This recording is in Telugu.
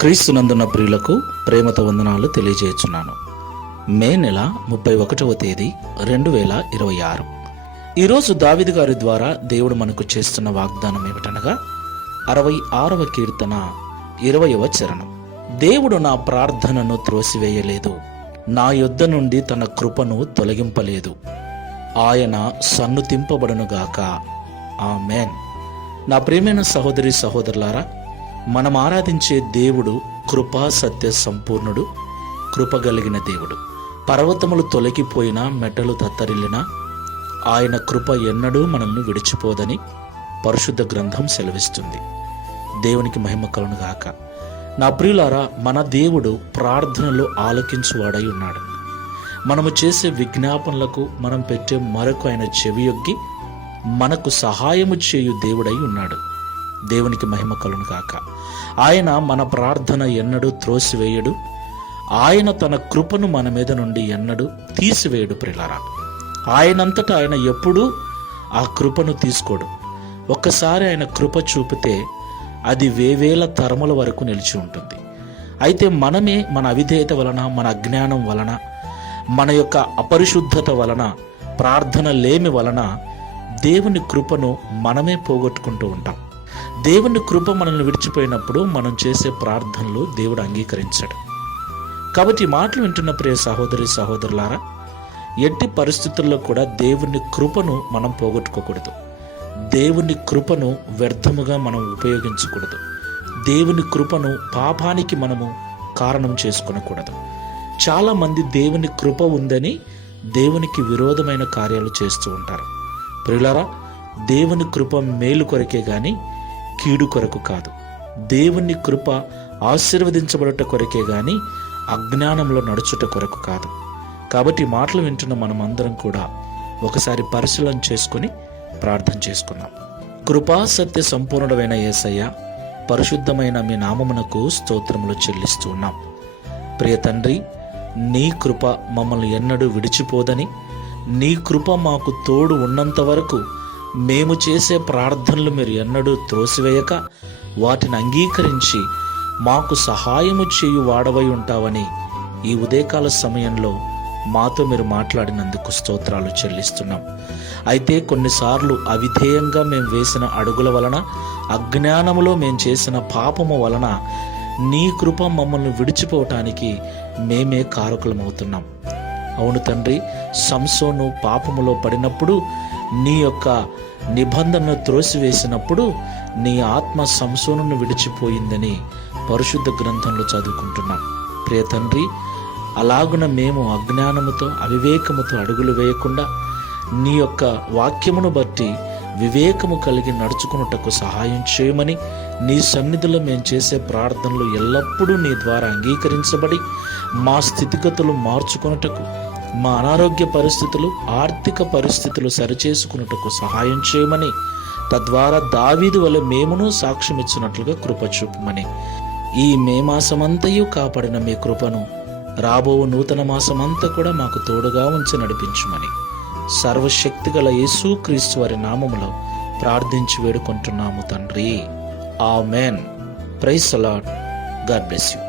క్రీస్తునందున్న ప్రియులకు ప్రేమతో వందనాలు తెలియజేస్తున్నాను. మే నెల 31వ తేదీ 2026. ఈరోజు దావీదు గారి ద్వారా దేవుడు మనకు చేస్తున్న వాగ్దానం ఏమిటనగా 66వ కీర్తన 20వ చరణం. దేవుడు నా ప్రార్థనను త్రోసివేయలేదు, నా యొద్ద నుండి తన కృపను తొలగింపలేదు. ఆయన సన్నుతింపబడునుగాక. ఆమేన్. నా ప్రియమైన సహోదరి సహోదరులారా, మనం ఆరాధించే దేవుడు కృపా సత్య సంపూర్ణుడు, కృపగలిగిన దేవుడు. పర్వతములు తొలగిపోయినా, మెట్టలు తత్తరిల్లినా ఆయన కృప ఎన్నడూ మనల్ని విడిచిపోదని పరిశుద్ధ గ్రంథం సెలవిస్తుంది. దేవునికి మహిమ కలుగును గాక. నా ప్రియులారా, మన దేవుడు ప్రార్థనలో ఆలకించువాడై ఉన్నాడు. మనము చేసే విజ్ఞాపనలకు మనం పెట్టే మరొక ఆయన చెవియొగ్గి మనకు సహాయము చేయు దేవుడై ఉన్నాడు. దేవునికి మహిమ కలుగును గాక. ఆయన మన ప్రార్థన ఎన్నడూ త్రోసివేయడు, ఆయన తన కృపను మన మీద నుండి ఎన్నడూ తీసివేయడు. ప్రియులారా, ఆయనంతటా ఆయన ఎప్పుడూ ఆ కృపను తీసుకోడు. ఒక్కసారి ఆయన కృప చూపితే అది వేవేల తరముల వరకు నిలిచి ఉంటుంది. అయితే మనమే మన అవిధేయత వలన, మన అజ్ఞానం వలన, మన యొక్క అపరిశుద్ధత వలన, ప్రార్థన లేమి వలన దేవుని కృపను మనమే పోగొట్టుకుంటూ ఉంటాం. దేవుని కృప మనల్ని విడిచిపోయినప్పుడు మనం చేసే ప్రార్థనలు దేవుడు అంగీకరించడు. కాబట్టి ఈ మాటలు వింటున్న ప్రియ సహోదరి సహోదరులారా, ఎట్టి పరిస్థితుల్లో కూడా దేవుని కృపను మనం పోగొట్టుకోకూడదు. దేవుని కృపను వ్యర్థముగా మనం ఉపయోగించకూడదు. దేవుని కృపను పాపానికి మనము కారణం చేసుకొనకూడదు. చాలామంది దేవుని కృప ఉందని దేవునికి విరోధమైన కార్యాలు చేస్తూ ఉంటారు. ప్రియులారా, దేవుని కృప మేలు కొరకే గాని కీడు కొరకు కాదు. దేవుని కృప ఆశీర్వదించబడట కొరకే గాని అజ్ఞానంలో నడుచుట కొరకు కాదు. కాబట్టి మాటలు వింటున్న మనం అందరం కూడా ఒకసారి పరిశీలన చేసుకుని ప్రార్థన చేసుకుందాం. కృపా సత్య సంపూర్ణుడైన యేసయ్య, పరిశుద్ధమైన మీ నామమునకు స్తోత్రములు చెల్లిస్తూ ఉన్నాం. ప్రియ తండ్రి, నీ కృప మమ్మల్ని ఎన్నడూ విడిచిపోదని, నీ కృప మాకు తోడు ఉన్నంత వరకు మేము చేసే ప్రార్థనలు మీరు ఎన్నడూ త్రోసివేయక వాటిని అంగీకరించి మాకు సహాయము చేయు వాడవై ఉంటావని ఈ ఉదయకాల సమయంలో మాతో మీరు మాట్లాడినందుకు స్తోత్రాలు చెల్లిస్తున్నాం. అయితే కొన్నిసార్లు అవిధేయంగా మేము వేసిన అడుగుల వలన, అజ్ఞానములో మేము చేసిన పాపము వలన నీ కృప మమ్మల్ని విడిచిపోవటానికి మేమే కారకులమవుతున్నాం. అవును తండ్రి, సంసోను పాపములో పడినప్పుడు నీ యొక్క నిబంధనను త్రోసివేసినప్పుడు నీ ఆత్మ సంసోనును విడిచిపోయిందని పరిశుద్ధ గ్రంథంలో చదువుకుంటున్నాం. ప్రియ తండ్రి, అలాగున మేము అజ్ఞానముతో అవివేకముతో అడుగులు వేయకుండా నీ యొక్క వాక్యమును బట్టి వివేకము కలిగి నడుచుకున్నటకు సహాయం చేయమని, నీ సన్నిధిలో మేము చేసే ప్రార్థనలు ఎల్లప్పుడూ నీ ద్వారా అంగీకరించబడి మా స్థితిగతులు మార్చుకున్నటకు, మా అనారోగ్య పరిస్థితులు, ఆర్థిక పరిస్థితులు సరిచేసుకున్నటకు సహాయం చేయమని, తద్వారా దావీదు వలె మేమును సాక్ష్యం ఇచ్చినట్లుగా కృప చూపమని, ఈ మే మాసమంతయు కాపాడిన మీ కృపను రాబో నూతన మాసమంతా కూడా మాకు తోడుగా ఉంచి నడిపించుమని సర్వశక్తిగల యేసుక్రీస్తు వారి నామములో ప్రార్థించి వేడుకుంటున్నాము తండ్రి. Amen. Praise the lord. God bless you.